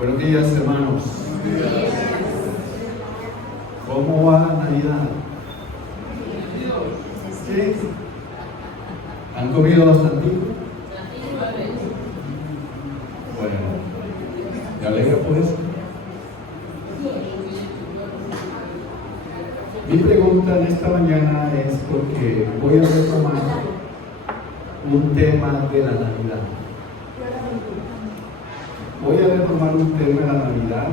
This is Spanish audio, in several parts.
Buenos días, hermanos. ¿Cómo va la Navidad? ¿Sí? ¿Han comido bastante? Bueno, me alegra por eso. Mi pregunta en esta mañana es porque voy a retomar un tema de la Navidad. Voy a retomar un tema de la Navidad,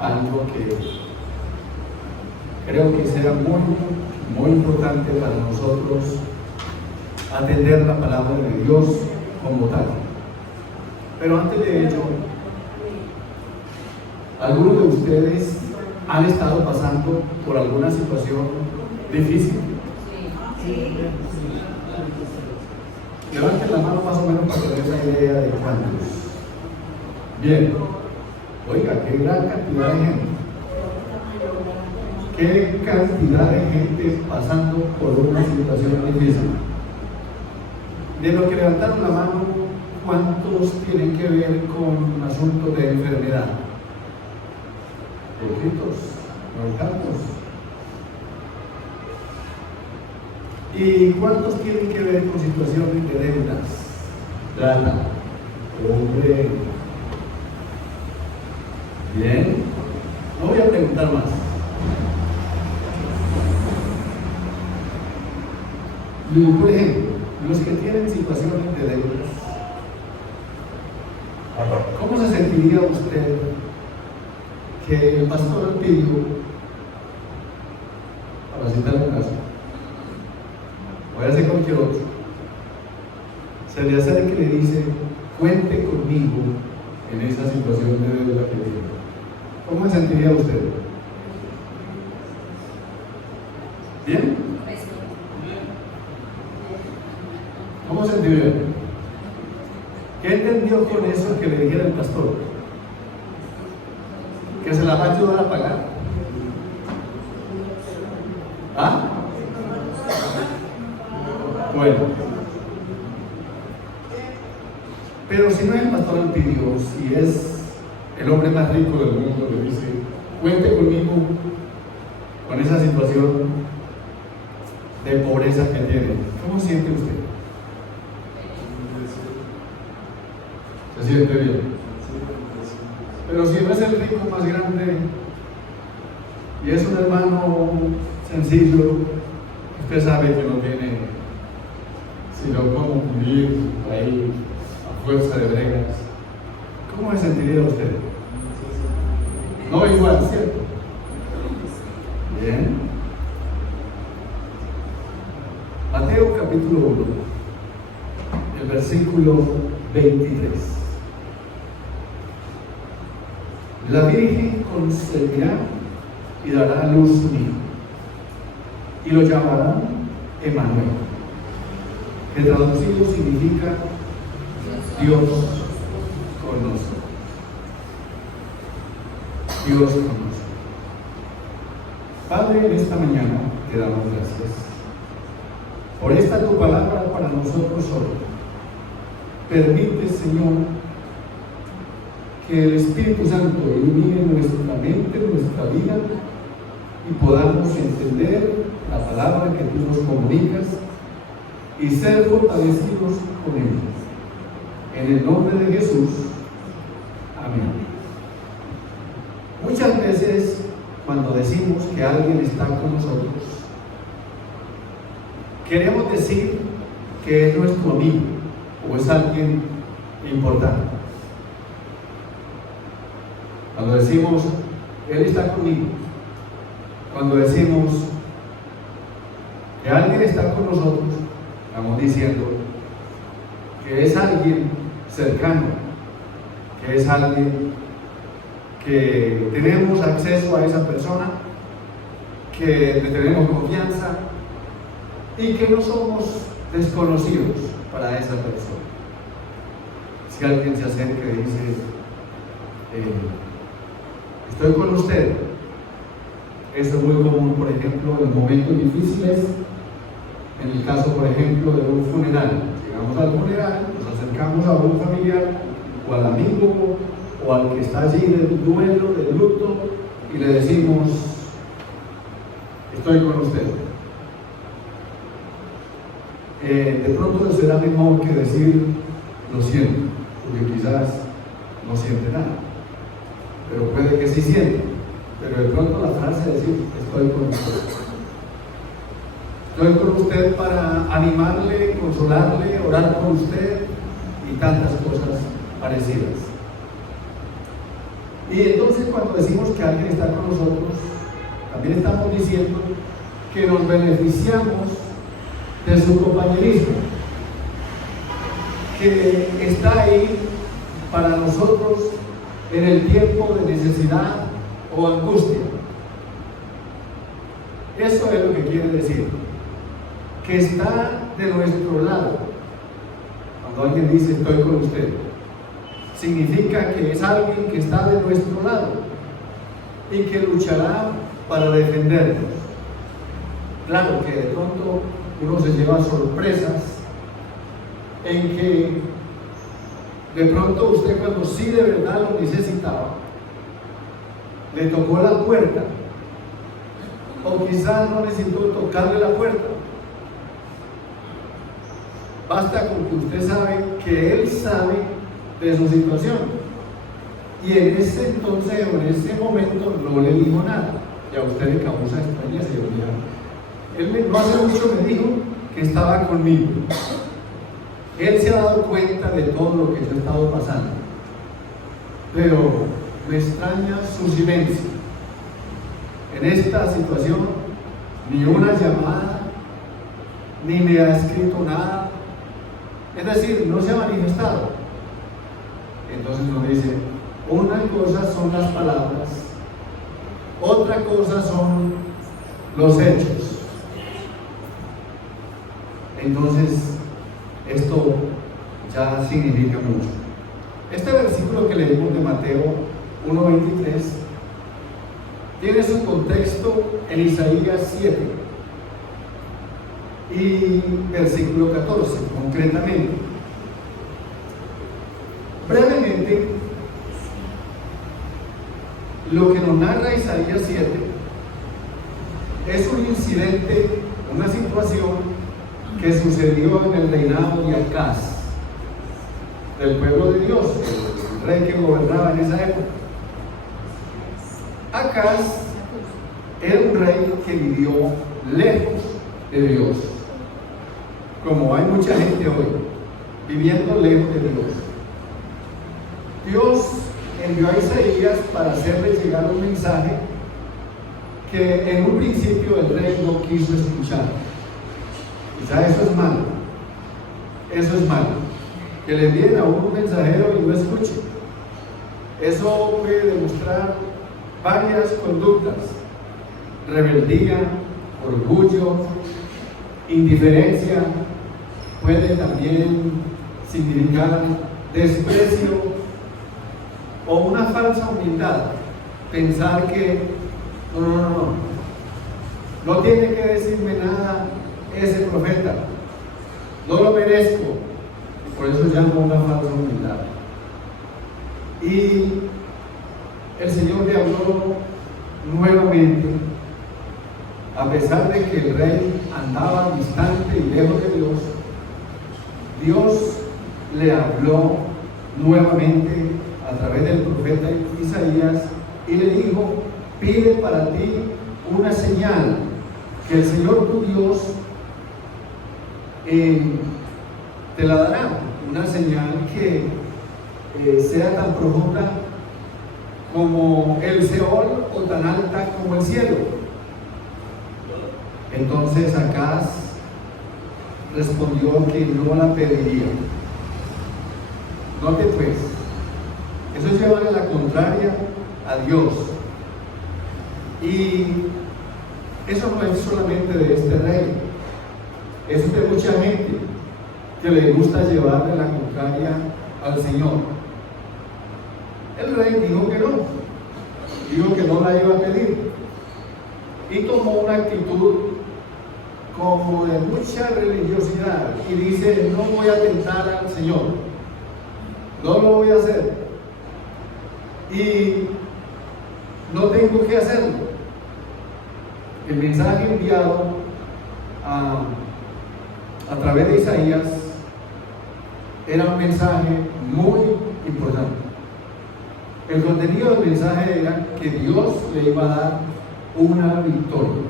algo que creo que será muy importante para nosotros atender la palabra de Dios como tal. Pero antes de ello, ¿algunos de ustedes han estado pasando por alguna situación difícil? Sí. Levanten la mano más o menos para tener una idea de cuántos. Bien, oiga, qué gran cantidad de gente. Qué cantidad de gente pasando por una situación difícil. De los que levantaron la mano, ¿cuántos tienen que ver con asuntos de enfermedad? Poquitos, no tantos. ¿Y cuántos tienen que ver con situaciones de deudas? Trata. Hombre. Bien. No voy a preguntar más. Por ejemplo, los que tienen situaciones de deudas, ¿cómo se sentiría usted que el pastor Alpidio, para citar un caso, voy a hacer cualquier otro, se le acerca y le dice: cuente conmigo en esa situación de deuda que tiene? ¿Cómo se sentiría usted? ¿Bien? ¿Cómo se sentiría? ¿Qué entendió con eso que le dijera el pastor? ¿Que se la va a ayudar a pagar? ¿Ah? Bueno. Pero si no es el pastor Alpidio, si es el hombre más rico del mundo que dice: cuente conmigo con esa situación de pobreza que tiene, ¿cómo siente usted? Se siente bien. Pero si no es el rico más grande y es un hermano sencillo, usted sabe que no tiene sino cómo vivir ahí a fuerza de bregas, ¿cómo se sentiría usted? No igual, ¿cierto? Bien. Mateo capítulo 1, el versículo 23. La Virgen concebirá y dará a luz un hijo, y lo llamarán Emmanuel, que traducido significa Dios con nosotros. Dios con nosotros. Padre, en esta mañana te damos gracias por esta tu palabra para nosotros hoy. Permite, Señor, que el Espíritu Santo ilumine nuestra mente, nuestra vida, y podamos entender la palabra que tú nos comunicas y ser fortalecidos con ella. En el nombre de Jesús. Amén. Muchas veces, cuando decimos que alguien está con nosotros, queremos decir que es nuestro amigo o es alguien importante. Cuando decimos Él está conmigo, cuando decimos que alguien está con nosotros, estamos diciendo que es alguien cercano, que es alguien que tenemos acceso a esa persona, que le tenemos confianza y que no somos desconocidos para esa persona. Si alguien se acerca y dice: estoy con usted. Esto es muy común, por ejemplo, en momentos difíciles, en el caso, por ejemplo, de un funeral. Llegamos al funeral, nos acercamos a un familiar o al amigo o al que está allí del duelo, del luto, y le decimos, estoy con usted. De pronto será mejor que decir, lo siento, porque quizás no siente nada, pero puede que sí sienta. Pero de pronto la frase es decir, estoy con usted. Estoy con usted para animarle, consolarle, orar por usted y tantas cosas parecidas. Y entonces cuando decimos que alguien está con nosotros, también estamos diciendo que nos beneficiamos de su compañerismo, que está ahí para nosotros en el tiempo de necesidad o angustia. Eso es lo que quiere decir, que está de nuestro lado. Cuando alguien dice estoy con usted, significa que es alguien que está de nuestro lado y que luchará para defendernos. Claro que de pronto uno se lleva sorpresas en que de pronto usted, cuando sí de verdad lo necesitaba, le tocó la puerta, o quizás no necesitó tocarle la puerta. Basta con que usted sabe que él sabe de su situación, y en ese entonces o en ese momento no le dijo nada, y a usted le causa extrañeza. Él no hace mucho me dijo que estaba conmigo. Él se ha dado cuenta de todo lo que yo he estado pasando, pero me extraña su silencio. En esta situación, ni una llamada, ni me ha escrito nada, es decir, no se ha manifestado. Entonces nos dice, una cosa son las palabras, otra cosa son los hechos. Entonces, esto ya significa mucho. Este versículo que leímos de Mateo 1:23 tiene su contexto en Isaías 7 y versículo 14, concretamente. Brevemente, lo que nos narra Isaías 7 es un incidente, una situación que sucedió en el reinado de Acaz, del pueblo de Dios, el rey que gobernaba en esa época. Acaz era un rey que vivió lejos de Dios, como hay mucha gente hoy, viviendo lejos de Dios. Dios envió a Isaías para hacerle llegar un mensaje que en un principio el rey no quiso escuchar. Quizá eso es malo. Eso es malo. Que le envíen a un mensajero y no escuche. Eso puede demostrar varias conductas: rebeldía, orgullo, indiferencia. Puede también significar desprecio o una falsa humildad. Pensar que no tiene que decirme nada ese profeta, no lo merezco. Por eso llamo una falsa humildad. Y el Señor le habló nuevamente, a pesar de que el rey andaba distante y lejos de Dios. Dios le habló nuevamente a través del profeta Isaías y le dijo: pide para ti una señal que el Señor tu Dios te la dará, una señal que sea tan profunda como el Seol o tan alta como el cielo. Entonces Acaz respondió que no la pediría. Note pues, eso es llevarle la contraria a Dios. Y eso no es solamente de este rey, eso es de mucha gente que le gusta llevarle la contraria al Señor. El rey dijo que no la iba a pedir, y tomó una actitud como de mucha religiosidad y dice: no voy a tentar al Señor, no lo voy a hacer. y no tengo que hacerlo. El mensaje enviado a través de Isaías era un mensaje muy importante. El contenido del mensaje era que Dios le iba a dar una victoria.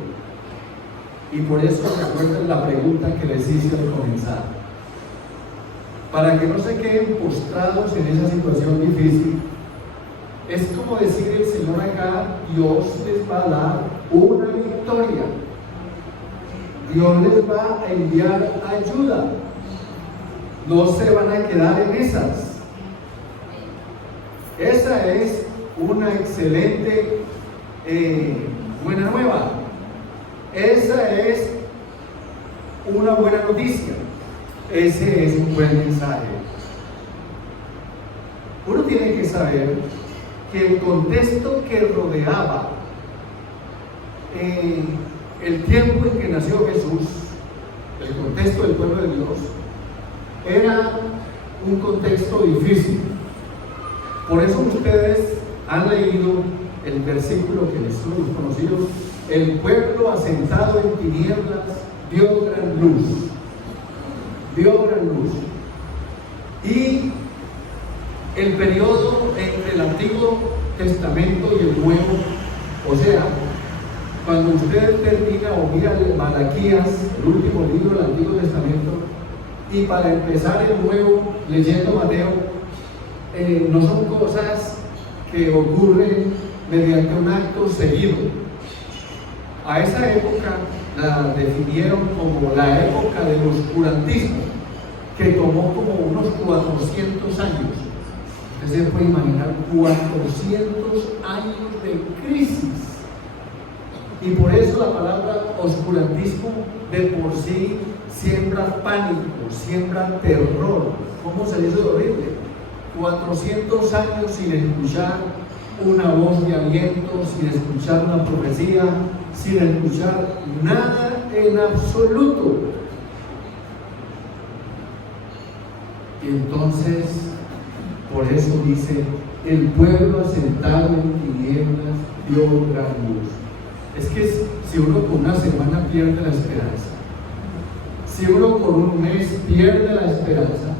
Y por eso recuerden la pregunta que les hice al comenzar. Para que no se queden postrados en esa situación difícil, es como decir el Señor acá: Dios les va a dar una victoria. Dios les va a enviar ayuda. No se van a quedar en esas. Esa es una excelente buena nueva. Esa es una buena noticia. Ese es un buen mensaje. Uno tiene que saber que el contexto que rodeaba el tiempo en que nació Jesús, el contexto del pueblo de Dios, era un contexto difícil. Por eso ustedes han leído el versículo que les hemos conocido: el pueblo asentado en tinieblas vio gran luz. Vio gran luz. Y el periodo entre el Antiguo Testamento y el Nuevo, o sea, cuando usted termina o mira Malaquías, el último libro del Antiguo Testamento, y para empezar el Nuevo leyendo Mateo, no son cosas que ocurren mediante un acto seguido. A esa época la definieron como la época del oscurantismo, que tomó como unos 400 años. Usted se puede imaginar 400 años de crisis. Y por eso la palabra oscurantismo de por sí siembra pánico, siembra terror. ¿Cómo se dice horrible? 400 años sin escuchar una voz de aliento, sin escuchar una profecía, sin escuchar nada en absoluto. Y entonces, por eso dice: el pueblo asentado en tinieblas vio gran luz. Es que si uno con una semana pierde la esperanza, si uno con un mes pierde la esperanza,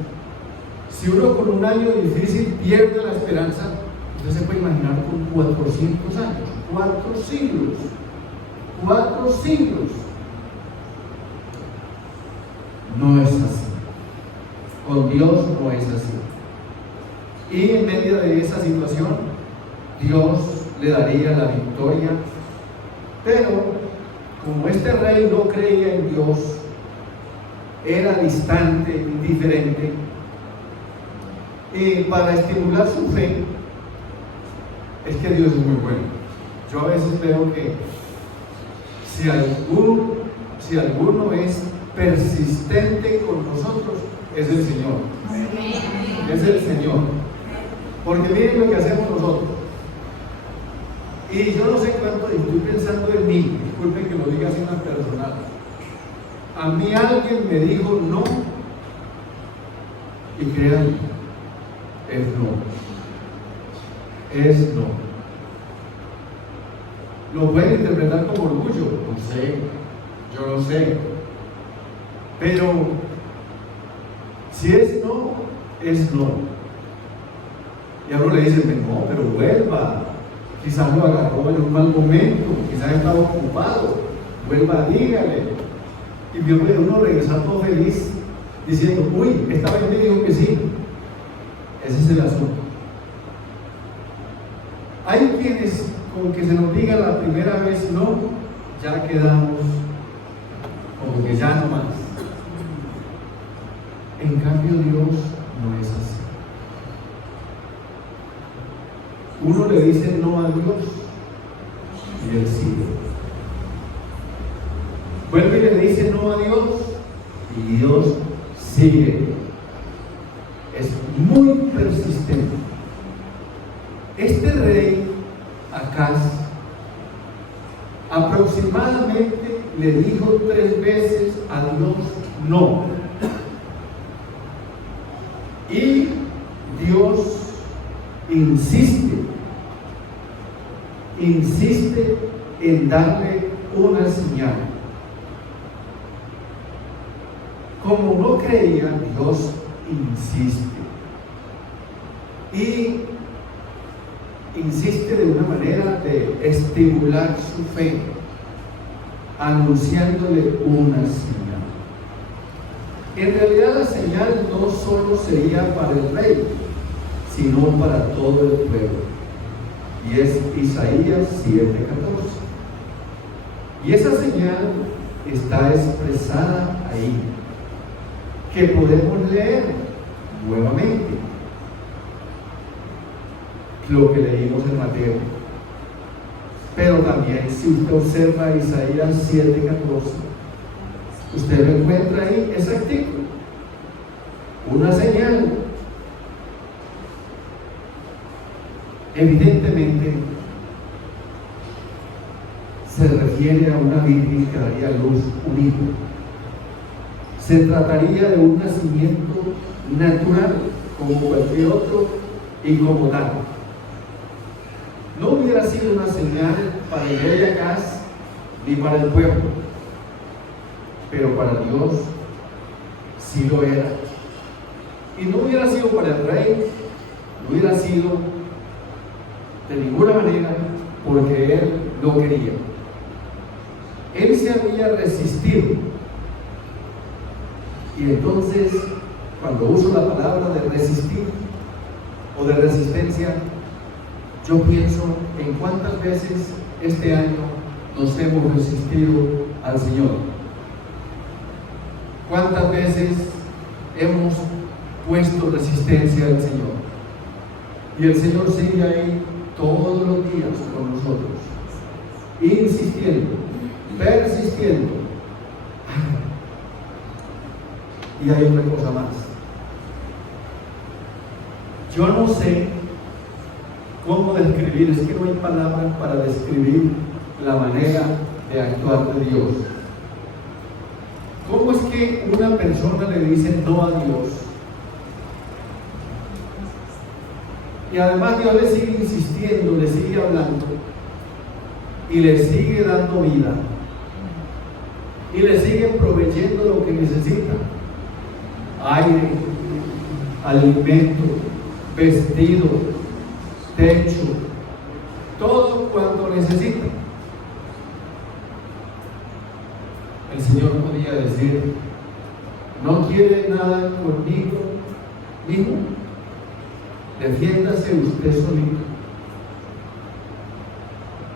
si uno con un año difícil pierde la esperanza, usted se puede imaginar con 400 años, 4 siglos, 4 siglos. No es así. Con Dios no es así. Y en medio de esa situación, Dios le daría la victoria. Pero como este rey no creía en Dios, era distante, indiferente, y para estimular su fe, es que Dios es muy bueno. Yo a veces veo que si alguno es persistente con nosotros, es el Señor. Es el Señor. Porque miren lo que hacemos nosotros. Y yo no sé cuánto, estoy pensando en mí, disculpen que lo diga así una personal. A mí alguien me dijo no, y crean, es no. Es no. Lo pueden interpretar como orgullo, no sé, yo no sé. Pero si es no, es no. Y a uno le dicen: no, pero vuelva. Quizás lo agarró en un mal momento, quizás estaba ocupado, vuelva, dígale. Y uno regresa todo feliz, diciendo: uy, esta vez me dijo que sí. Ese es el asunto. Hay quienes, con que se nos diga la primera vez no, ya quedamos como que ya no más. En cambio, Dios no es así. Uno le dice no a Dios y Él sigue. Vuelve y le dice no a Dios y Dios sigue. Es muy persistente. Este rey, Acaz, aproximadamente le dijo 3 veces a Dios no. Y Dios insiste insiste en darle una señal. Como no creía, Dios insiste. Y insiste de una manera de estimular su fe, anunciándole una señal. En realidad la señal no solo sería para el rey, sino para todo el pueblo. Y es Isaías 7:14. Y esa señal está expresada ahí, que podemos leer nuevamente lo que leímos en Mateo. Pero también, si usted observa Isaías 7:14, usted lo encuentra ahí exactico, una señal. Evidentemente se refiere a una virgen que daría a luz un hijo. Se trataría de un nacimiento natural, como cualquier otro y como tal. No hubiera sido una señal para el rey Acaz ni para el pueblo, pero para Dios sí lo era. Y no hubiera sido para el rey, no hubiera sido de ninguna manera porque él no quería. Él se había resistido. Y entonces, cuando uso la palabra de resistir o de resistencia, yo pienso en cuántas veces este año nos hemos resistido al Señor. Cuántas veces hemos puesto resistencia al Señor. Y el Señor sigue ahí todos los días con nosotros, insistiendo, persistiendo. Y hay otra cosa más. Yo no sé cómo describir, es que no hay palabras para describir la manera de actuar de Dios. ¿Cómo es que una persona le dice no a Dios? Y además Dios le sigue insistiendo, le sigue hablando y le sigue dando vida y le sigue proveyendo lo que necesita: aire, alimento, vestido, techo, todo cuanto necesita. El Señor podía decir: no quiere nada conmigo, hijo, defiéndase usted solito,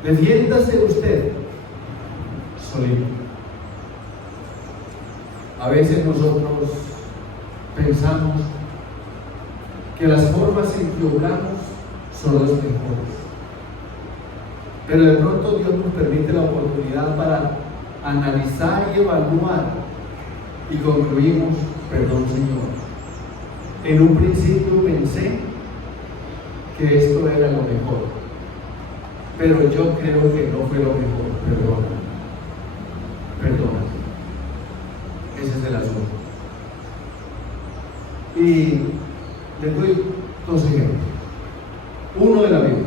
defiéndase usted solito. A veces nosotros pensamos que las formas en que obramos son las mejores, pero de pronto Dios nos permite la oportunidad para analizar y evaluar, y concluimos: perdón, Señor, en un principio pensé que esto era lo mejor, pero yo creo que no fue lo mejor. Perdona. Ese es el asunto. Y les doy dos ejemplos. Uno de la Biblia.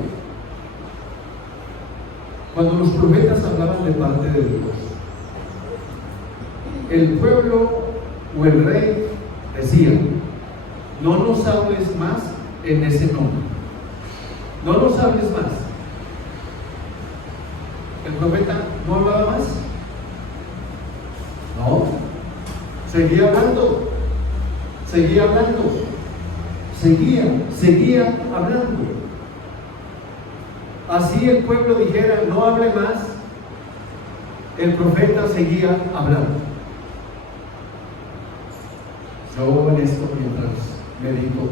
Cuando los profetas hablaban de parte de Dios, el pueblo o el rey decía: no nos hables más en ese nombre, no nos hables más. El profeta no hablaba más, no, seguía hablando, seguía hablando. Así el pueblo dijera: no hable más, el profeta seguía hablando. Yo en esto, mientras medito,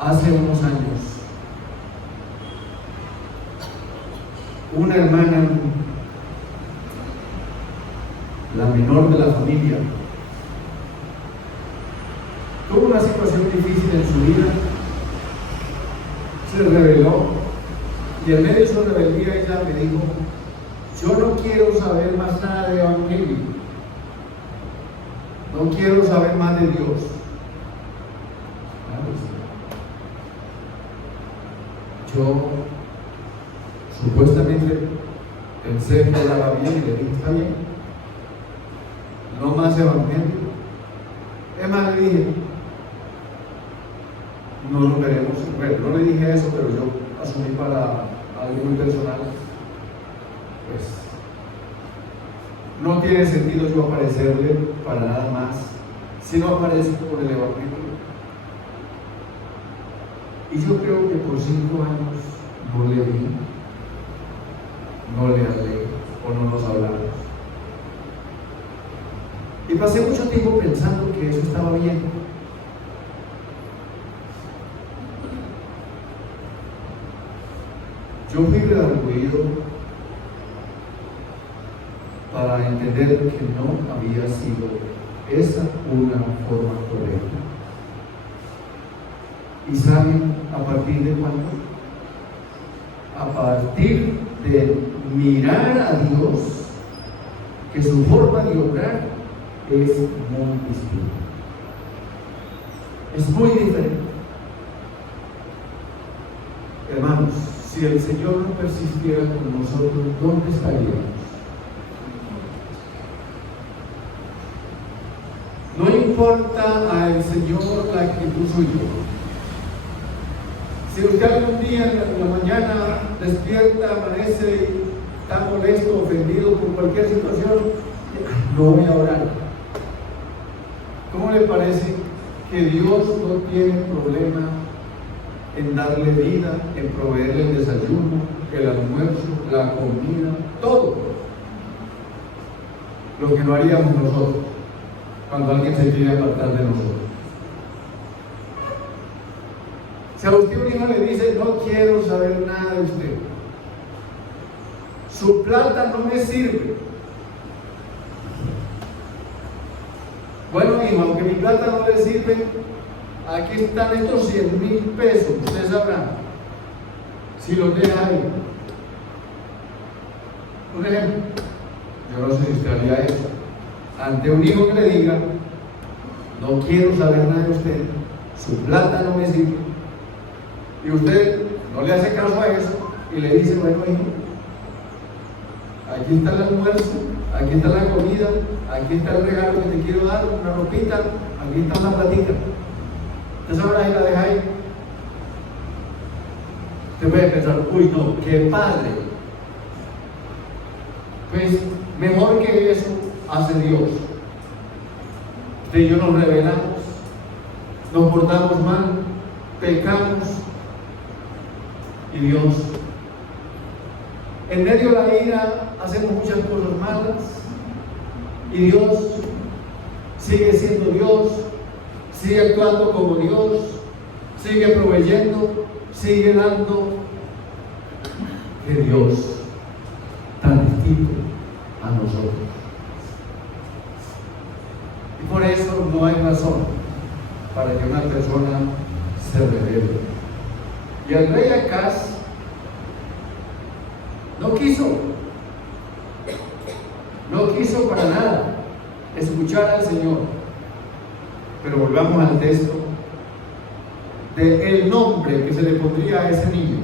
hace unos años, una hermana, la menor de la familia, tuvo una situación difícil en su vida, se rebeló, y en medio de su rebeldía ella me dijo: yo no quiero saber más nada de evangelio, no quiero saber más de Dios. Yo Supuestamente pensé que hablaba bien y le dije, está bien, no más evangelio. Es más, le dije, no lo veremos. Bueno, no le dije eso, pero yo asumí para algo muy personal. Pues no tiene sentido yo aparecerle para nada más si no aparezco por el evangelio. Y yo creo que por 5 años no le vi, no le hablé o no nos hablamos. Y pasé mucho tiempo pensando que eso estaba bien. Yo fui redargüido para entender que no había sido esa una forma correcta. ¿Y saben a partir de cuándo? A partir de mirar a Dios, que su forma de obrar es muy distinta. Es muy diferente. Hermanos, si el Señor no persistiera con nosotros, ¿dónde estaríamos? No importa al Señor la actitud suya. Si usted algún día en la mañana despierta, amanece y está molesto, ofendido por cualquier situación, no voy a orar. ¿Cómo le parece que Dios no tiene problema en darle vida, en proveerle el desayuno, el almuerzo, la comida, todo? Lo que no haríamos nosotros cuando alguien se quiere apartar de nosotros. Si a usted un hijo le dice, no quiero saber nada de usted, su plata no me sirve. Bueno, hijo, aunque mi plata no le sirve, aquí están estos 100,000 pesos, usted sabrá si los deja ahí. Un ejemplo, yo no sé si usted haría eso ante un hijo que le diga, no quiero saber nada de usted, su plata no me sirve, y usted no le hace caso a eso y le dice, bueno, hijo, aquí está el almuerzo, aquí está la comida, aquí está el regalo que te quiero dar, una ropita, aquí está una platita. Usted sabrá si la deja ahí. Usted puede pensar, uy, no, qué padre. Pues mejor que eso hace Dios. Usted y yo nos rebelamos, nos portamos mal, pecamos, y Dios, en medio de la ira, hacemos muchas cosas malas, y Dios sigue siendo Dios, sigue actuando como Dios, sigue proveyendo, sigue dando. Que Dios tan distinto a nosotros. Y por eso no hay razón para que una persona se rebele. Y el rey Acaz no quiso para nada escuchar al Señor. Pero volvamos al texto del nombre que se le pondría a ese niño,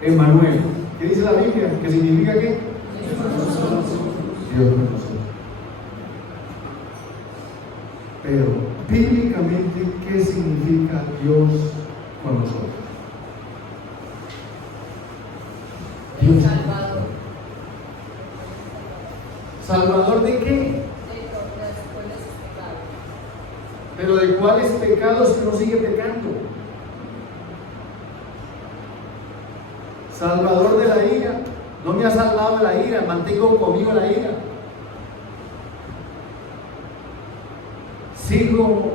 Emmanuel. ¿Qué dice la Biblia? ¿Qué significa qué? Dios con nosotros. Pero bíblicamente, ¿qué significa Dios con nosotros? Dios Salvador. ¿Salvador de qué? Pero ¿de cuáles pecados que uno sigue pecando? Salvador de la ira. No me ha salvado de la ira, mantengo conmigo la ira. Sigo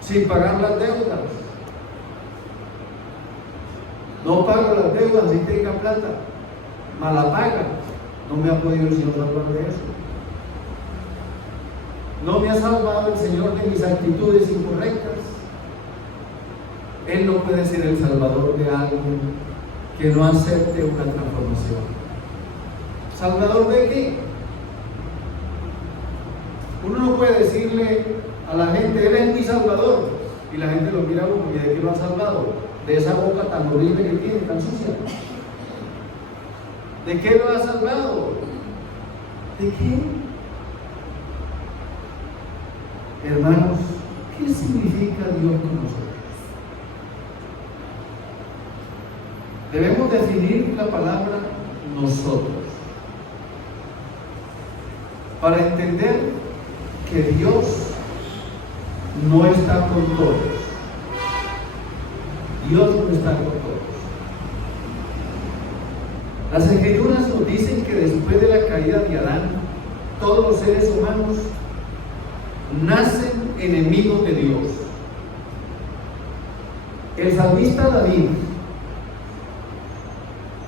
sin pagar las deudas. No pago las deudas si tenga plata. Mala paga. No me ha podido el Señor salvar de eso. No me ha salvado el Señor de mis actitudes incorrectas. Él no puede ser el salvador de alguien que no acepte una transformación. ¿Salvador de qué? Uno no puede decirle a la gente, Él es mi salvador, y la gente lo mira como, ¿y de qué lo ha salvado? De esa boca tan horrible que tiene, tan sucia. ¿De qué lo ha salvado? ¿De qué? Hermanos, ¿qué significa Dios con nosotros? Debemos definir la palabra nosotros para entender que Dios no está con todos. Dios no está con todos. Las Escrituras nos dicen que después de la caída de Adán, todos los seres humanos nacen enemigos de Dios. El salmista David,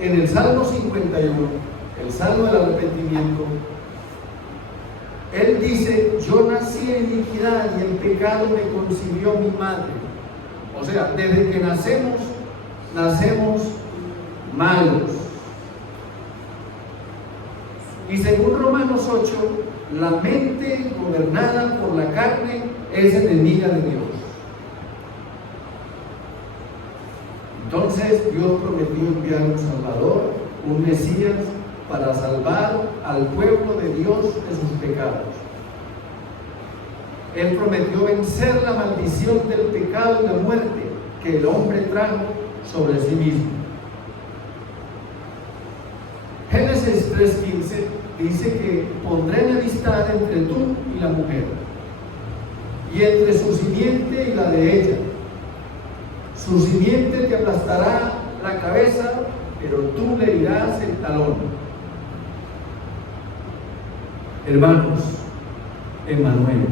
en el Salmo 51, el Salmo del arrepentimiento, él dice: yo nací en iniquidad y en pecado me concibió mi madre. O sea, desde que nacemos malos. Y según Romanos 8, la mente gobernada por la carne es enemiga de Dios. Entonces Dios prometió enviar un Salvador, un Mesías, para salvar al pueblo de Dios de sus pecados. Él prometió vencer la maldición del pecado y la muerte que el hombre trajo sobre sí mismo. Génesis 3:15 dice que pondré enemistad entre tú y la mujer, y entre su simiente y la de ella. Su simiente te aplastará la cabeza, pero tú le herirás el talón. Hermanos, Emmanuel,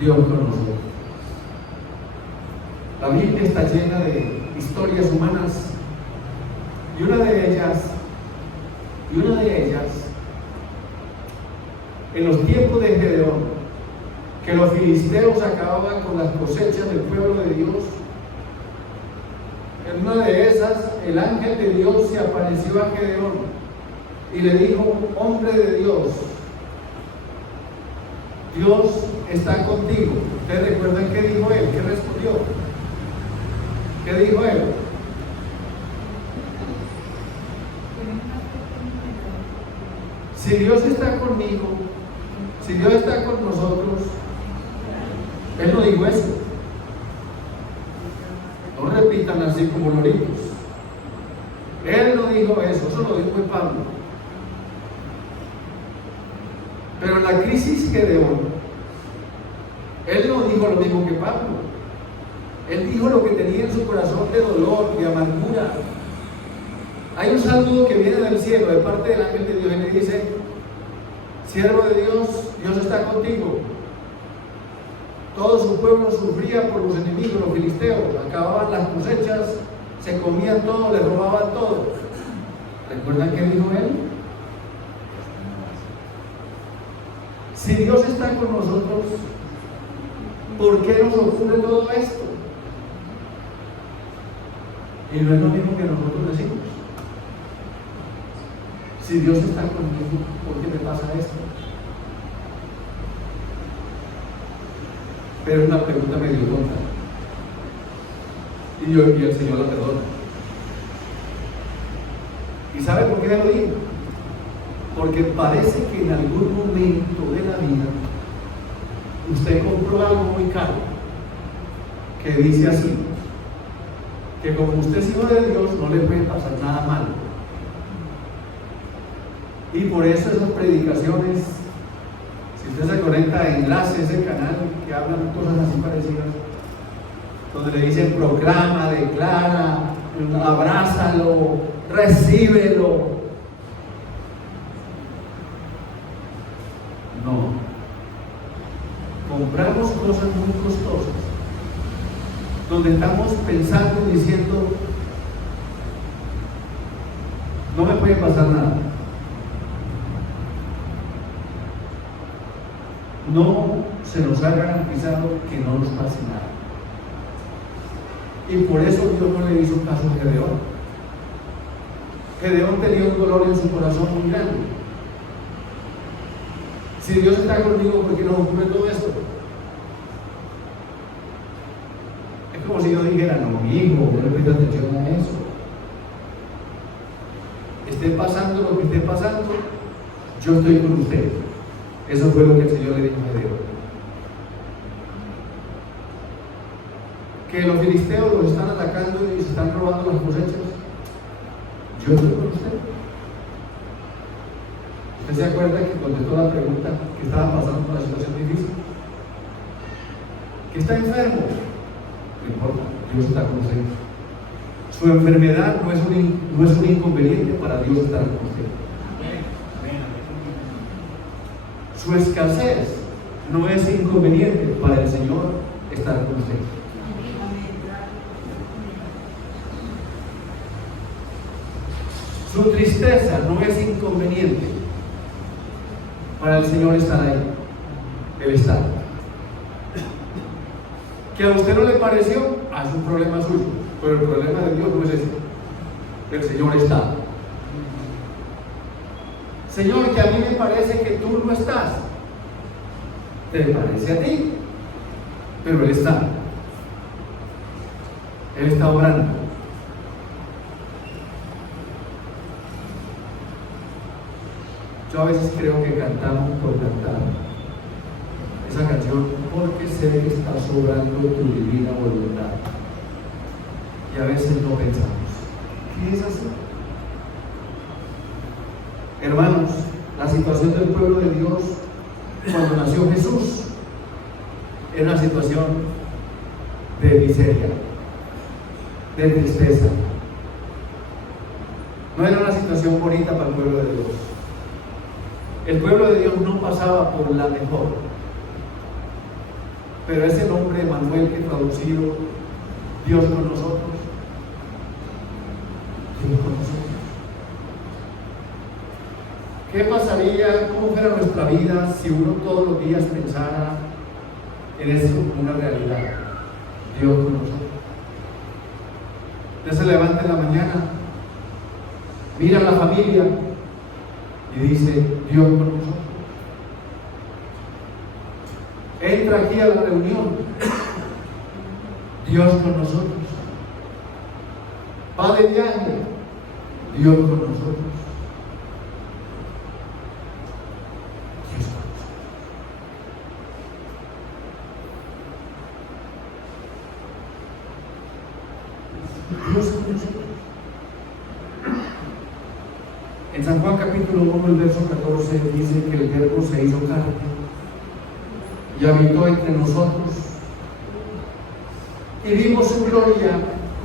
Dios con nosotros. La Biblia está llena de historias humanas, y una de ellas, en los tiempos de Gedeón, que los filisteos acababan con las cosechas del pueblo de Dios. En una de esas, el ángel de Dios se apareció a Gedeón y le dijo: hombre de Dios, Dios está contigo. ¿Ustedes recuerdan qué dijo él? ¿Qué respondió? ¿Qué dijo él? Si Dios está conmigo, si Dios está con nosotros, él no dijo eso. No repitan así como loritos. Él no dijo eso lo dijo Pablo. Pero en la crisis Gedeón, él no dijo lo mismo que Pablo. Él dijo lo que tenía en su corazón de dolor, de amargura. Hay un saludo que viene del cielo de parte del ángel de Dios y le dice: siervo de Dios, Dios está contigo. Todo su pueblo sufría por los enemigos, los filisteos. Acababan las cosechas, se comían todo, le robaban todo. ¿Recuerdan qué dijo él? Si Dios está con nosotros, ¿por qué nos ocurre todo esto? Y no es lo mismo que nosotros decimos. Si Dios está conmigo, ¿por qué me pasa esto? Pero es una pregunta medio tonta. Y el Señor la perdona. ¿Y sabe por qué me lo digo? Porque parece que en algún momento de la vida usted compró algo muy caro que dice así: que como usted es hijo de Dios, no le puede pasar nada malo. Y por eso esas predicaciones, si usted se conecta a enlaces de canal que hablan cosas así parecidas, donde le dicen proclama, declara, abrázalo, recíbelo. No. Compramos cosas muy costosas, donde estamos pensando y diciendo: no me puede pasar nada. No se nos ha garantizado que no nos pase nada. Y por eso Dios no le hizo caso a Gedeón. Gedeón tenía un dolor en su corazón muy grande. Si Dios está conmigo, ¿por qué nos ocurre todo esto? Es como si yo dijera: no, mi hijo, no le preste atención a eso. Esté pasando lo que esté pasando, yo estoy con usted. Eso fue lo que el Señor le dijo a Gedeón. Que los filisteos los están atacando y se están robando las cosechas, yo estoy con usted. ¿Usted se acuerda que contestó la pregunta que estaba pasando por la situación difícil? ¿Que está enfermo? No importa, Dios está con usted. Su enfermedad no es un inconveniente para Dios estar con usted. Su escasez no es inconveniente para el Señor estar con usted. Su tristeza no es inconveniente para el Señor estar ahí. Él está. Que a usted no le pareció, es un problema suyo, pero el problema de Dios no es ese. El Señor está. Señor, que a mí me parece que tú no estás. Te parece a ti, pero Él está. Él está obrando. Yo a veces creo que cantamos por cantar esa canción porque sé que está sobrando tu divina voluntad. Y a veces no pensamos, ¿qué es así? Hermanos, la situación del pueblo de Dios cuando nació Jesús era una situación de miseria, de tristeza. No era una situación bonita para el pueblo de Dios. El pueblo de Dios no pasaba por la mejor, pero ese nombre Emanuel que traducido Dios con nosotros, Dios con nosotros. ¿Qué pasaría, cómo fuera nuestra vida si uno todos los días pensara en eso como una realidad? Dios con nosotros. Ya se levanta en la mañana, mira a la familia y dice, Dios con nosotros. Entra aquí a la reunión, Dios con nosotros. Va de viaje, Dios con nosotros. Dios con nosotros. Dios con nosotros. En San Juan capítulo 1, el verso 14 dice que el Verbo se hizo carne y habitó entre nosotros y vimos su gloria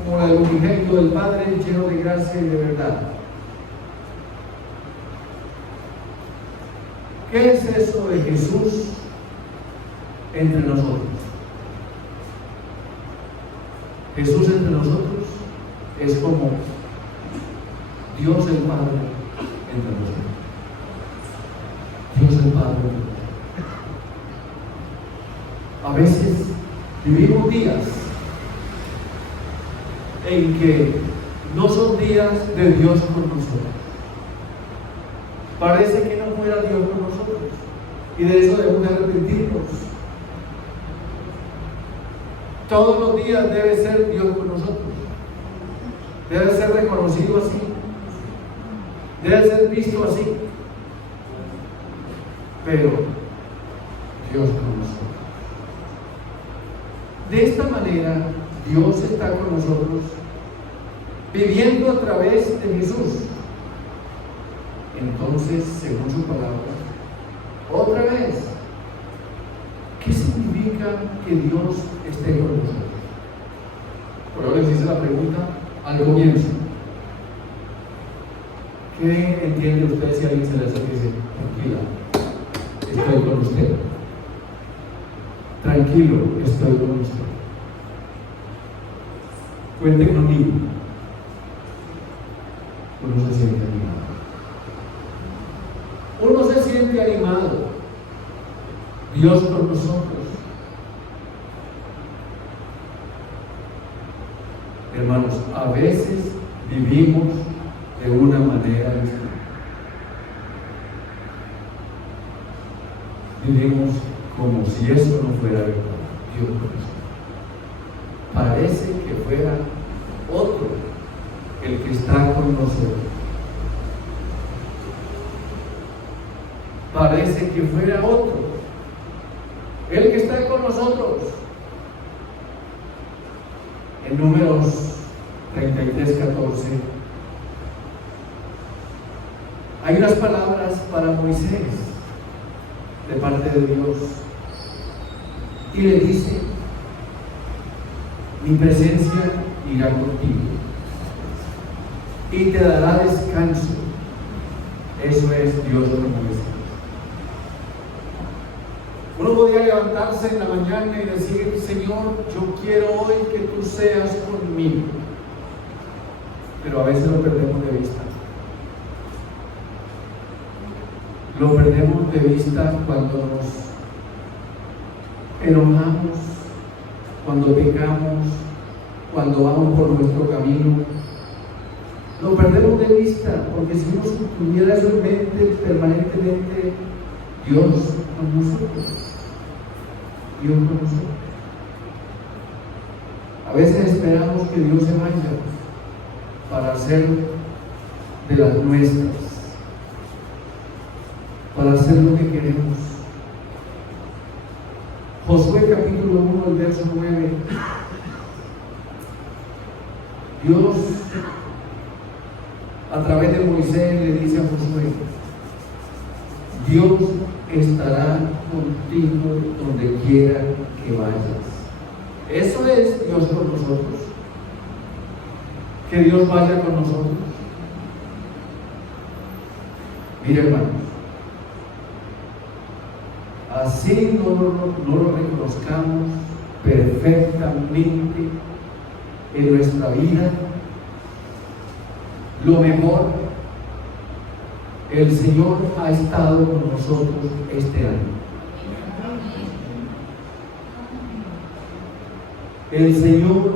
como la del unigénito del Padre, lleno de gracia y de verdad. ¿Qué es eso de Jesús entre nosotros? Jesús entre nosotros es como Dios el Padre entre nosotros. Dios el Padre. A veces vivimos días en que no son días de Dios con nosotros. Parece que no fuera Dios con nosotros. Y de eso debemos de arrepentirnos. Todos los días debe ser Dios con nosotros. Debe ser reconocido así. Debe ser visto así. Pero Dios con nosotros. De esta manera, Dios está con nosotros, viviendo a través de Jesús. Entonces, según su palabra, otra vez, ¿qué significa que Dios esté con nosotros? Por ahora les hice la pregunta al comienzo. ¿Qué entiende usted si alguien se le dice, tranquila, estoy con usted? Tranquilo, estoy con usted. Cuente conmigo. Uno se siente animado. Uno se siente animado. Dios con nosotros. Hermanos, a veces vivimos de una manera distinta. Vivimos como si eso no fuera verdad. Dios con nosotros. Parece que fuera otro el que está con nosotros. parece que fuera otro. El que está con nosotros. En Números 33:14 hay unas palabras para Moisés de parte de Dios y le dice: mi presencia irá contigo y te dará descanso. Eso es Dios con Moisés. Uno podía levantarse en la mañana y decir: Señor, yo quiero hoy que tú seas conmigo, pero a veces lo perdemos de vista. Lo perdemos de vista cuando nos enojamos, cuando pecamos, cuando vamos por nuestro camino. Lo perdemos de vista, porque si uno tuviera eso en mente permanentemente, Dios con nosotros. Dios con nosotros. A veces esperamos que Dios se vaya para hacer de las nuestras, para hacer lo que queremos. Josué capítulo 1, el verso 9. Dios, a través de Moisés, le dice a Josué: Dios estará contigo donde quiera que vayas. Eso es Dios con nosotros. Que Dios vaya con nosotros. Mire, hermanos, así no lo reconozcamos perfectamente en nuestra vida, lo mejor, el Señor ha estado con nosotros este año. El Señor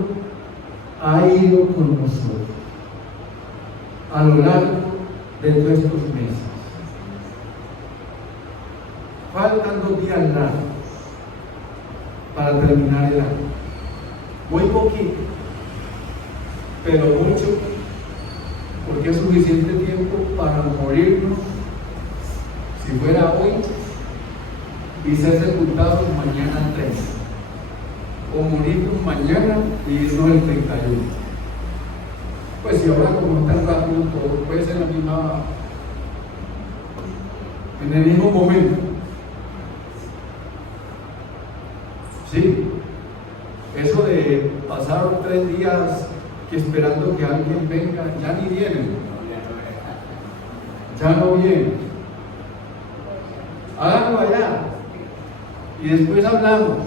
ha ido con nosotros a lo largo de todos estos meses. Faltan 2 días largos para terminar el año. Muy poquito, pero mucho, porque es suficiente tiempo para morirnos, si fuera hoy, y ser sepultados mañana 3, o morirnos mañana y irnos el 31. Pues si ahora, como tan rápido, todo puede ser en el mismo momento. Sí, eso de pasar 3 días que esperando que alguien venga, ya ni vienen, ya no vienen. Háganlo allá y después hablamos,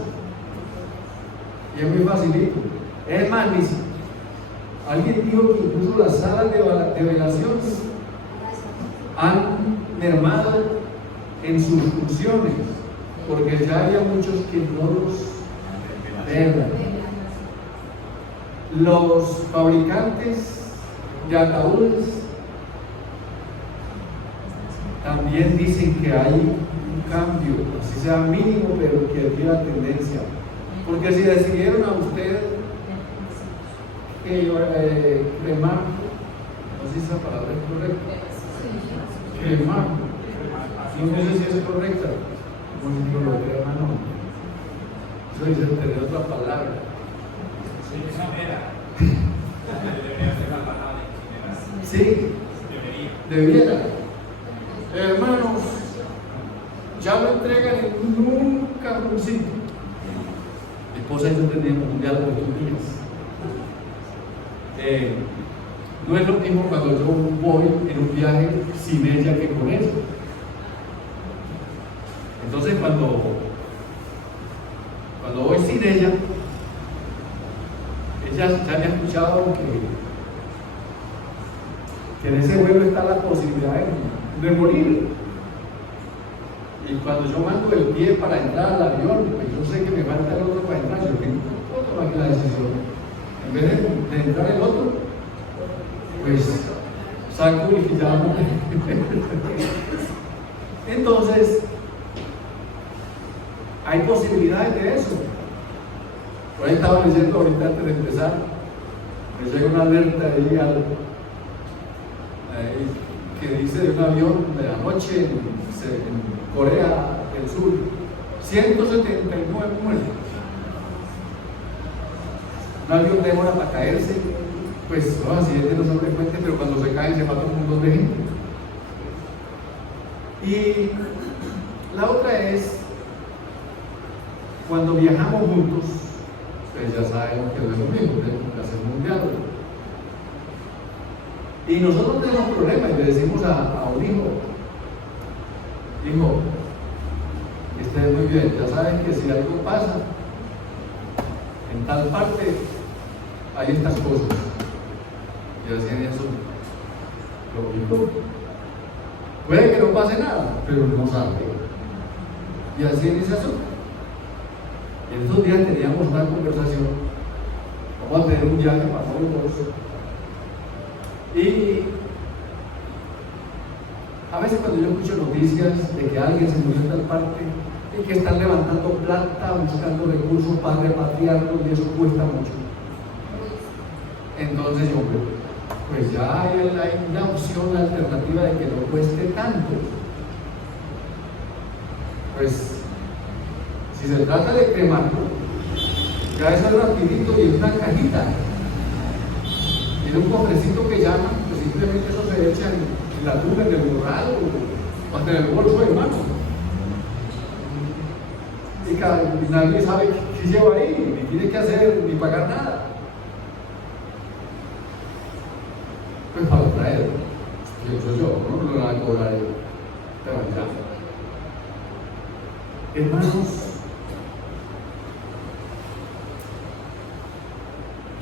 y es muy facilito. Es más, alguien dijo que incluso las salas de velación han mermado en sus funciones, porque ya había muchos que no los velan. Los fabricantes de ataúdes también dicen que hay un cambio, así sea mínimo, pero que aquí la tendencia. Porque si decidieron a usted cremar, no sé si esa palabra es correcta, cremar, no sé si es correcta, como si no lo crema, no. Eso dice tener otra palabra. Sí, debiera. Hermanos, ya lo entregan en un carroncito. Mi esposa y yo teníamos un diálogo estos días. No es lo mismo cuando yo voy en un viaje sin ella que con ella. Entonces cuando voy sin ella ya me ha escuchado que en ese vuelo está la posibilidad de morir. Y cuando yo mando el pie para entrar al avión, pues yo sé que me falta el otro para entrar, yo tengo otro aquí la decisión. En vez de entrar el otro, pues saco y ya no. Entonces, hay posibilidades de eso. Por ahí estaba leyendo ahorita antes de empezar, me llega una alerta ahí que dice de un avión de anoche en Corea del Sur, 179 muertos. Un avión demora para caerse, pues los accidentes no son frecuentes, pero cuando se caen se mata un montón de gente. Y la otra es cuando viajamos juntos, pues ya sabemos que no es lo mismo, tenemos que hacer un diálogo. Y nosotros tenemos problemas y le decimos a un hijo, esté muy bien, ya sabes que si algo pasa en tal parte hay estas cosas. Y así en eso lo único. Puede que no pase nada, pero no sabe. Y así en ese asunto. En esos días teníamos una conversación, vamos a tener un viaje para nosotros. Y a veces cuando yo escucho noticias de que alguien se murió en tal parte y que están levantando plata, buscando recursos para repatriarlos, y eso cuesta mucho. Entonces yo, pues ya hay una opción alternativa de que no cueste tanto. Pues si se trata de cremarlo, ya eso es rapidito y en una cajita, en un cofrecito que llaman, pues simplemente eso se echa en la tumba del morral o hasta en el bolso, hermano. Y nadie sabe qué lleva ahí, ni tiene que hacer, ni pagar nada. Pues para traer, yo, no lo van a cobrar ellos. Pero ya. Hermanos,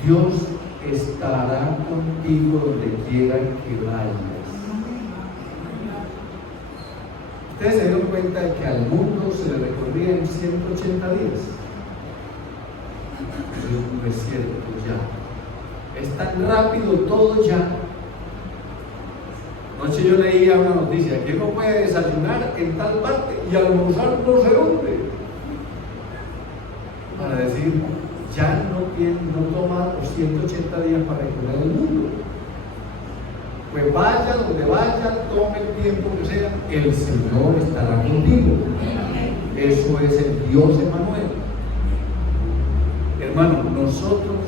Dios estará contigo donde quiera que vayas. Ustedes se dieron cuenta de que al mundo se le recorría en 180 días. Eso no es cierto, ya. Es tan rápido todo ya. Anoche yo leía una noticia que uno puede desayunar en tal parte y almorzar no sé dónde. Para decir, ya no toma los 180 días para recorrer el mundo. Pues vaya donde vaya, tome el tiempo que sea, el Señor estará contigo. Eso es el Dios Emmanuel. Hermano, nosotros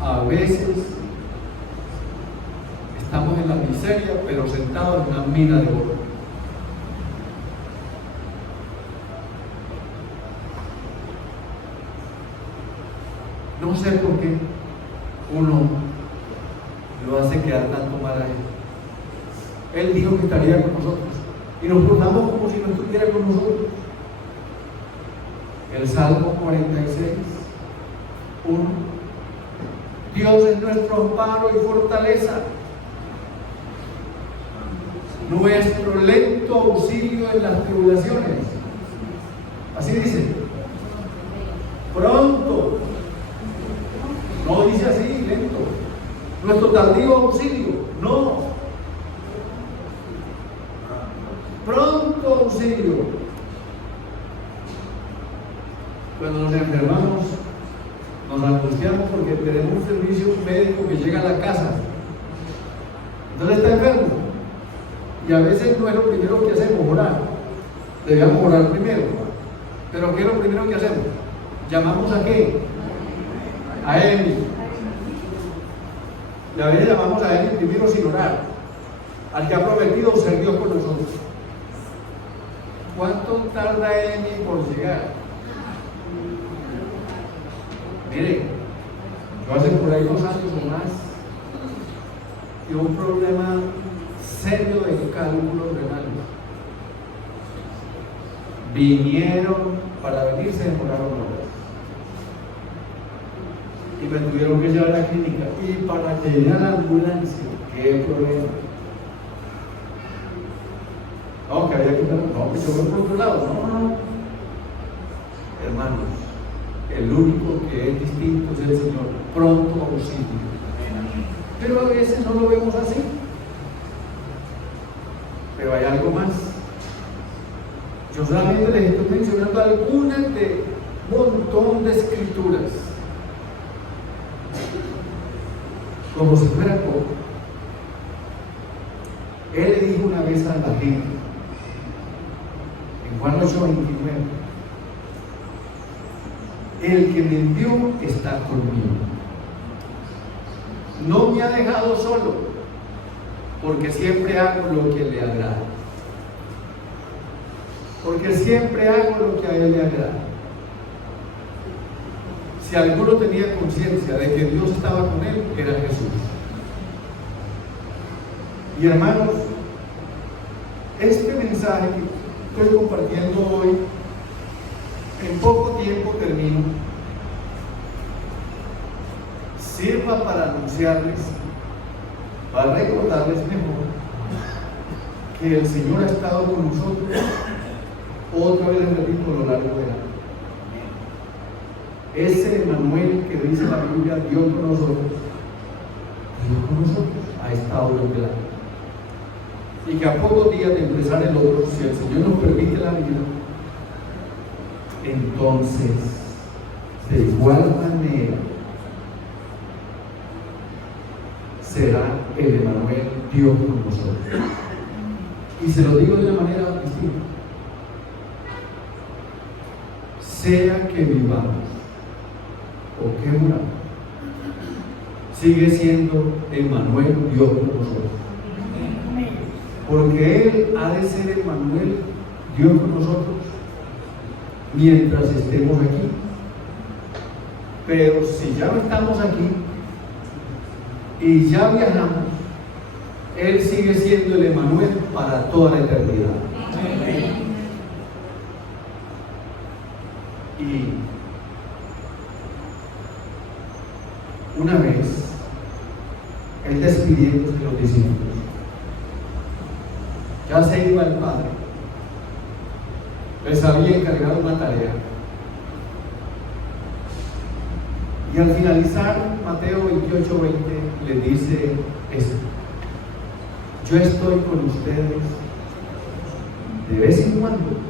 a veces estamos en la miseria, pero sentados en una mina de oro. No sé por qué uno lo hace quedar tanto mal a él. Él dijo que estaría con nosotros y nos portamos como si no estuviera con nosotros. El Salmo 46, 1. Dios es nuestro amparo y fortaleza, nuestro lento auxilio en las tribulaciones. Así dice. Pronto. No dice así, lento. Nuestro tardío auxilio. No. Pronto auxilio. Cuando nos enfermamos, nos angustiamos porque tenemos un servicio médico que llega a la casa. Entonces está enfermo. Y a veces no es lo primero que hacemos, orar. Debíamos orar primero. Pero ¿qué es lo primero que hacemos? ¿Llamamos a qué? A Él. Y a veces llamamos a Él primero sin orar. Al que ha prometido ser Dios con nosotros. ¿Cuánto tarda Emi por llegar? Mire, yo hace por ahí 2 años o más tuve un problema serio de cálculos renales. Vinieron, para venir se demoraron horas. Y me tuvieron que llevar a la clínica. Y para que llegara la ambulancia, ¿qué problema? No, que había que estar, no, que yo voy por otro lado. No. Hermanos, el único que es distinto es el Señor, pronto auxilio. Pero a veces no lo vemos así. Pero hay algo más. Yo solamente les estoy mencionando algunas de un montón de escrituras. Como si fuera poco. Él le dijo una vez a la gente, en Juan 8:29, el que me envió está conmigo. No me ha dejado solo, porque siempre hago lo que le agrada. Porque siempre hago lo que a Él le agrada. Si alguno tenía conciencia de que Dios estaba con él, era Jesús. Y hermanos, este mensaje que estoy compartiendo hoy, en poco tiempo termino, sirva para anunciarles, para recordarles mejor que el Señor ha estado con nosotros, otra vez les repito, a lo largo del año. Ese Emmanuel que dice la Biblia, Dios con nosotros, ha estado durante el año. Y que a pocos días de empezar el otro, si el Señor nos permite la vida, entonces, de igual manera, será el Emmanuel, Dios con nosotros. Y se lo digo de una manera distinta. Sea que vivamos o que muramos, sigue siendo Emmanuel, Dios con nosotros. Porque Él ha de ser Emmanuel, Dios con nosotros, mientras estemos aquí. Pero si ya no estamos aquí y ya viajamos, Él sigue siendo el Emmanuel para toda la eternidad. Y una vez, Él despidiéndose de los discípulos, ya se iba el Padre, les había encargado una tarea. Y al finalizar, Mateo 28:20 le dice esto: yo estoy con ustedes de vez en cuando.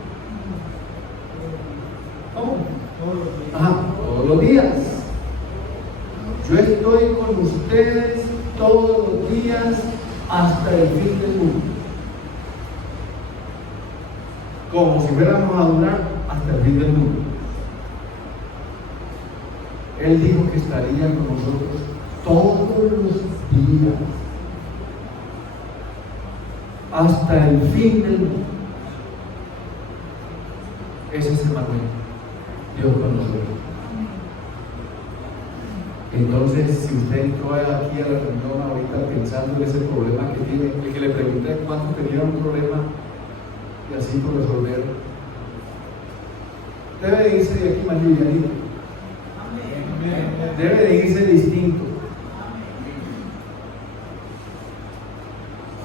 ¿Cómo? Todos los días. Yo estoy con ustedes todos los días hasta el fin del mundo. Como si fuéramos a durar hasta el fin del mundo. Él dijo que estaría con nosotros todos los días hasta el fin del mundo. Ese es Emmanuel, Dios con nosotros. Entonces, si usted entró aquí a la reunión ahorita pensando en ese problema que tiene, el que le pregunté cuánto tenía un problema y así por resolver, debe de irse de aquí más livianito. Debe de irse distinto.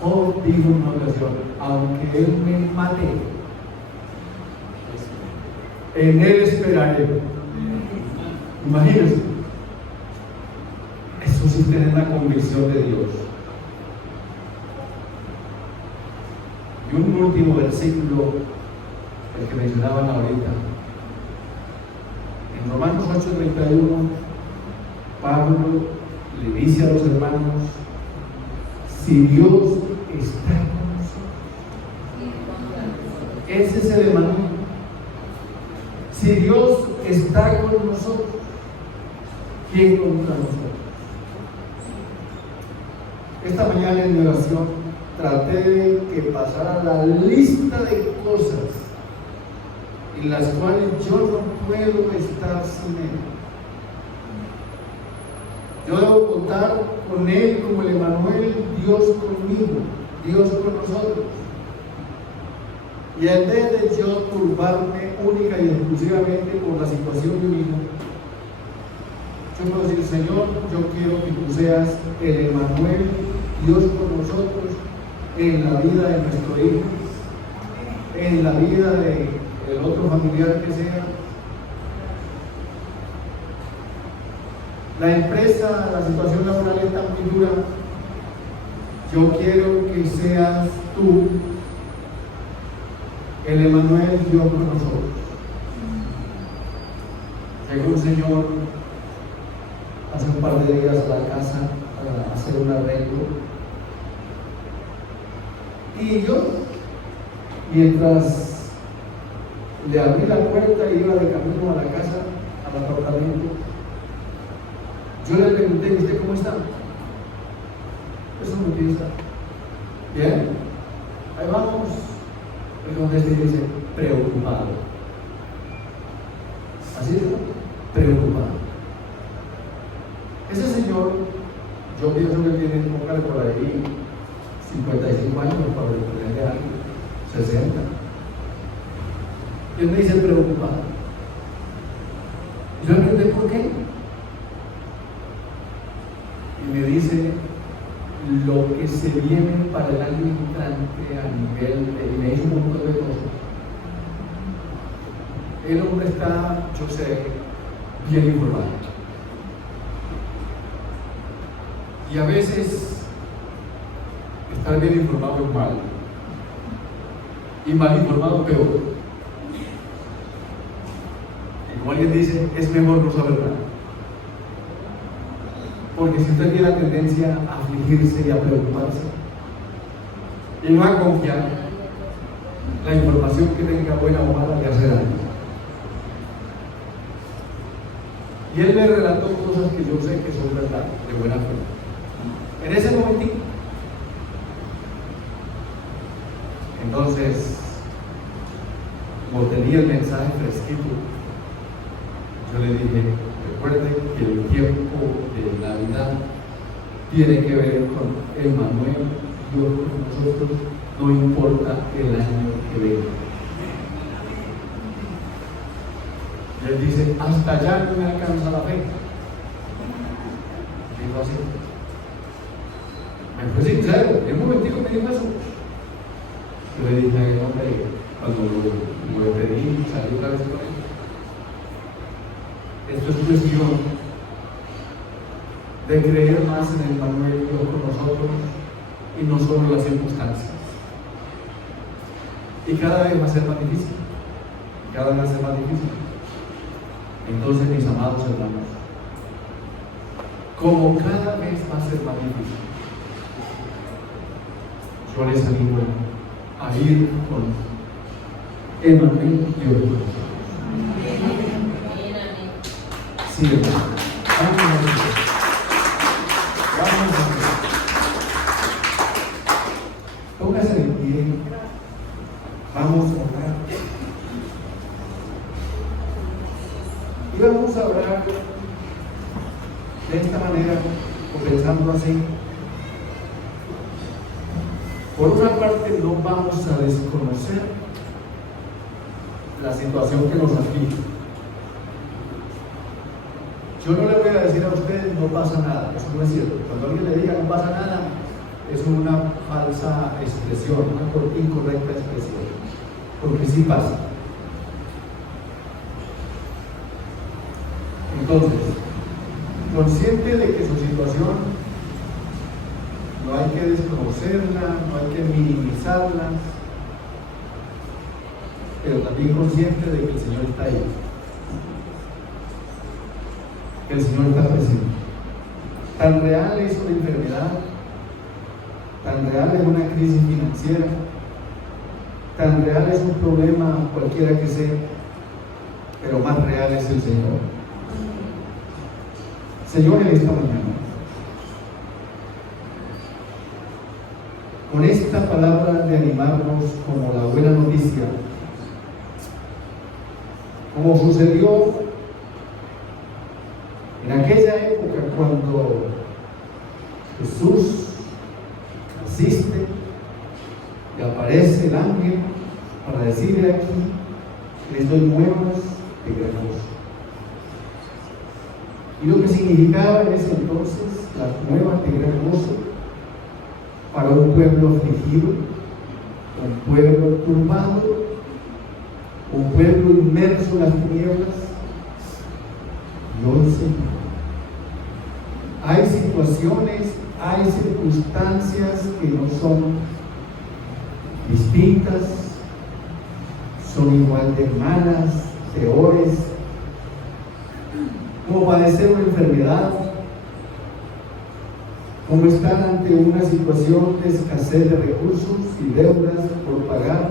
Job dijo en una ocasión: aunque Él me mate, en Él esperaré. Imagínense. Eso sí tener la convicción de Dios. Y un último versículo, el que mencionaban ahorita. En Romanos 8:31, Pablo le dice a los hermanos: si Dios está con nosotros, ese es el Emmanuel. Si Dios está con nosotros, ¿quién contra nosotros? Esta mañana en mi oración traté de que pasara la lista de cosas en las cuales yo no puedo estar sin Él. Yo debo contar con Él como el Emmanuel, Dios conmigo, Dios con nosotros. Y en vez de yo turbarme única y exclusivamente por la situación de mi hijo, yo puedo decir: Señor, yo quiero que tú seas el Emmanuel, Dios con nosotros, en la vida de nuestro hijo, en la vida del otro familiar que sea. La empresa, la situación laboral está muy dura. Yo quiero que seas tú el Emmanuel, Dios con nosotros. Llegó un señor hace un par de días a la casa para hacer un arreglo Y yo, mientras le abrí la puerta y iba de camino a la casa, al apartamento, yo le pregunté: ¿y usted cómo está? Eso me piensa. Bien, ahí vamos. El contesta y dice: preocupado. Así es, ¿no? Preocupado. Ese señor, yo pienso que tiene por ahí 55 años, para ponerle algo, 60. Y él me dice: preocupado. Yo le pregunté: ¿por qué? Y me dice: lo que se viene para el año entrante a nivel de, y me dice un montón de cosas. El hombre está, yo sé, bien informado. Y a veces estar bien informado es malo. Y mal informado peor. Y como alguien dice, es mejor no saber nada. Porque si usted tiene la tendencia a afligirse y a preocuparse y no a confiar, la información que tenga, buena o mala, le hace daño. Y él me relató cosas que yo sé que son verdad, de buena fe. En ese momentito. Entonces, como tenía el mensaje fresquito, yo le dije: recuerde que el tiempo de Navidad tiene que ver con Emmanuel, Dios con nosotros, no importa el año que venga. Y él dice: hasta allá no me alcanza la fe. Digo así. Me fue sincero, en un momentico me dijo eso. Yo le dije a él: hombre, cuando lo pedí, salí otra vez con él. Esto es cuestión de creer más en el Emmanuel, Dios con nosotros, y no solo en las circunstancias. Y cada vez va a ser más difícil. Cada vez va a ser más difícil. Entonces, mis amados hermanos, como cada vez va a ser más difícil, yo les animo a ir con Emmanuel, Dios con nosotros. Sí, hermano. Vamos a ver. Vamos a ver. Póngase de pie. Vamos a orar. Y vamos a orar de esta manera, o pensando así. Por una parte, no vamos a desconocer la situación que nos aflige. Yo no le voy a decir a ustedes: no pasa nada. Eso no es cierto. Cuando alguien le diga no pasa nada, es una falsa expresión, una incorrecta expresión, porque sí pasa. Entonces, consciente de que su situación no hay que desconocerla, no hay que minimizarla, pero también consciente de que el Señor está ahí. El Señor está presente. Tan real es una enfermedad, tan real es una crisis financiera, tan real es un problema cualquiera que sea, pero más real es el Señor. Señor, en esta mañana, con esta palabra de animarnos como la buena noticia, como sucedió en aquella época cuando Jesús asiste y aparece el ángel para decirle: aquí les doy nuevas de gran gozo. Y lo que significaba en ese entonces las nuevas de gran gozo para un pueblo afligido, un pueblo turbado, un pueblo inmerso en las tinieblas. Y hoy, Señor, hay situaciones, hay circunstancias que no son distintas, son igual de malas, peores, como padecer una enfermedad, como están ante una situación de escasez de recursos y deudas por pagar.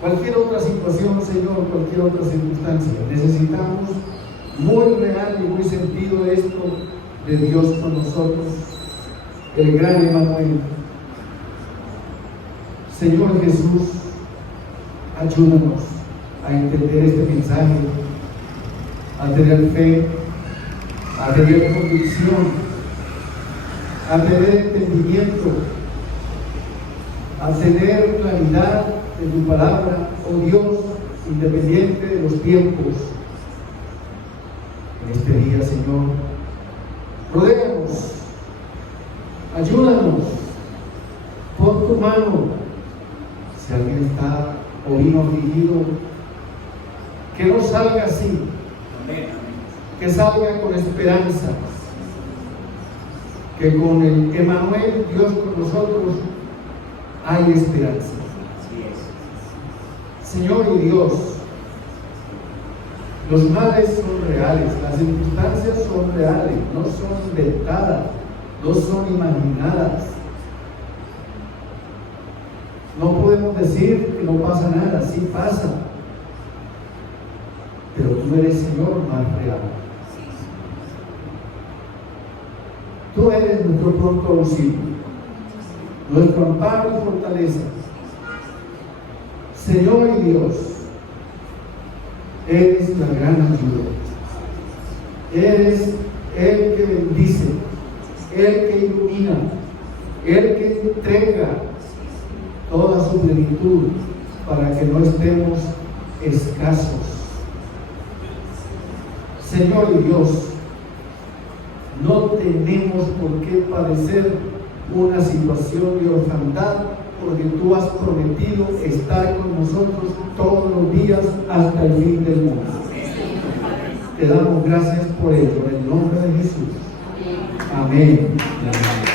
Cualquier otra situación, Señor, cualquier otra circunstancia, necesitamos muy real y muy sentido esto de Dios con nosotros, el gran Emmanuel. Señor Jesús, ayúdanos a entender este mensaje, a tener fe, a tener convicción, a tener entendimiento, a tener claridad de tu palabra, oh Dios, independiente de los tiempos. En este día, Señor, rodéanos, ayúdanos, pon tu mano. Si alguien está o vino afligido, que no salga así, que salga con esperanza, que con el Emmanuel, Dios con nosotros, hay esperanza. Señor y Dios, los males son reales, las circunstancias son reales, no son inventadas, no son imaginadas. No podemos decir que no pasa nada, sí pasa, pero tú eres Señor más real. Tú eres nuestro pronto auxilio, nuestro amparo y fortaleza. Señor y Dios, eres la gran ayuda. Eres el que bendice, el que ilumina, el que entrega toda su plenitud para que no estemos escasos. Señor y Dios, no tenemos por qué padecer una situación de orfandad, porque tú has prometido estar con nosotros todos los días hasta el fin del mundo. Te damos gracias por ello, en el nombre de Jesús. Amén. Amén.